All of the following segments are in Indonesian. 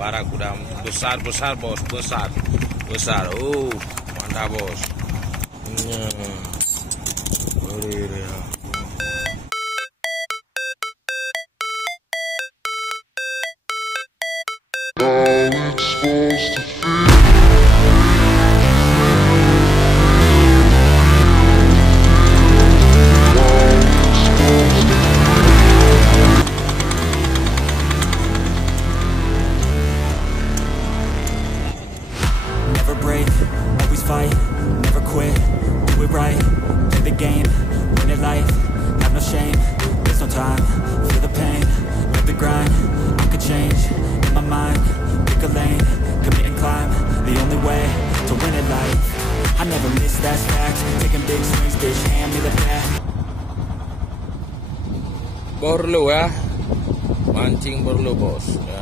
barakuda besar bos, besar. Mantap bos. Never break, always fight, never quit, do it right, play the game, win it life, have no shame, there's no time, feel the pain, live the grind, I could change, in my mind, pick a lane, commit and climb, the only way to win it life, I never miss, that's fact, taking big swings, bitch, hand me the bat. Perlu ya, mancing perlu bos. Ya.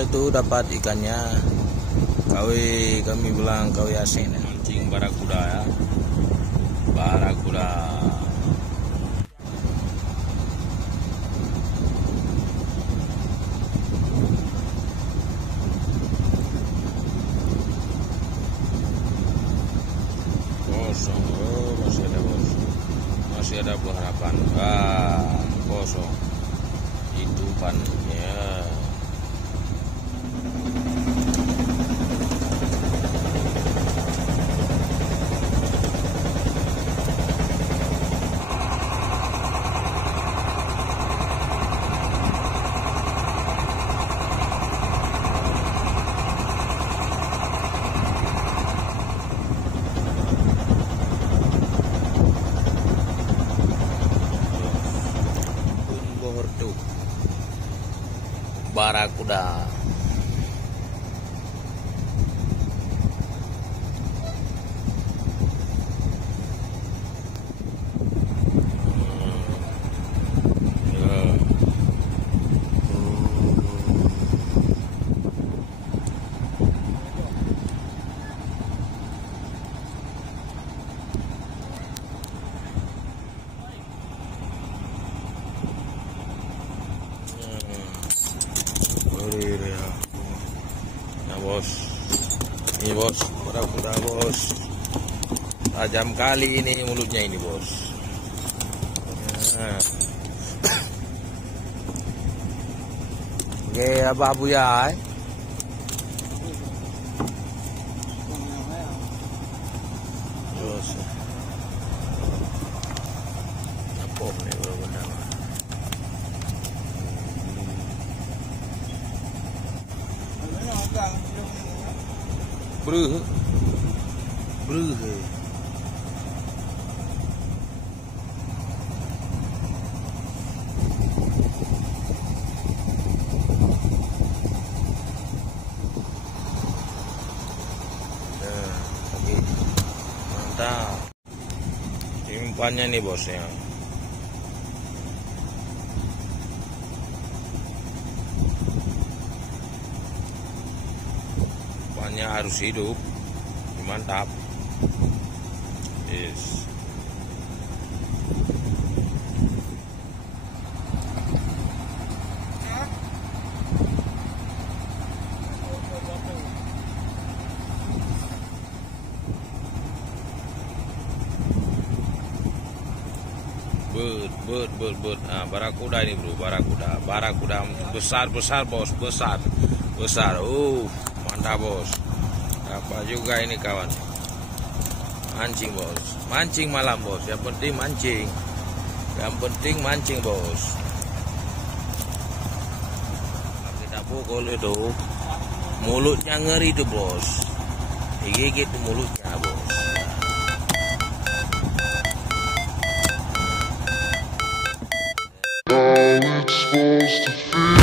Itu dapat ikannya, kami bilang kawi asin, mancing barakuda ya, barakuda. Kosong, oh, masih ada bos, masih ada harapan. Kosong itu pannya. Barakuda. Nah bos, ini bos, barakuda bos, tajam kali ini mulutnya ini bos. Nah. Oke, apa ya? Terus, apa nih benar? Bruh. Oke. Mantap. Simpannya nih bosnya. Harus hidup, mantap. Yes. But. Barakuda ini bro, barakuda besar bos, besar. Mantap bos. Apa juga ini kawan? Mancing bos, mancing malam bos. Yang penting mancing bos. Kita pukul itu Mulutnya ngeri tuh bos. Digigit tuh mulutnya bos. How it's supposed to feel.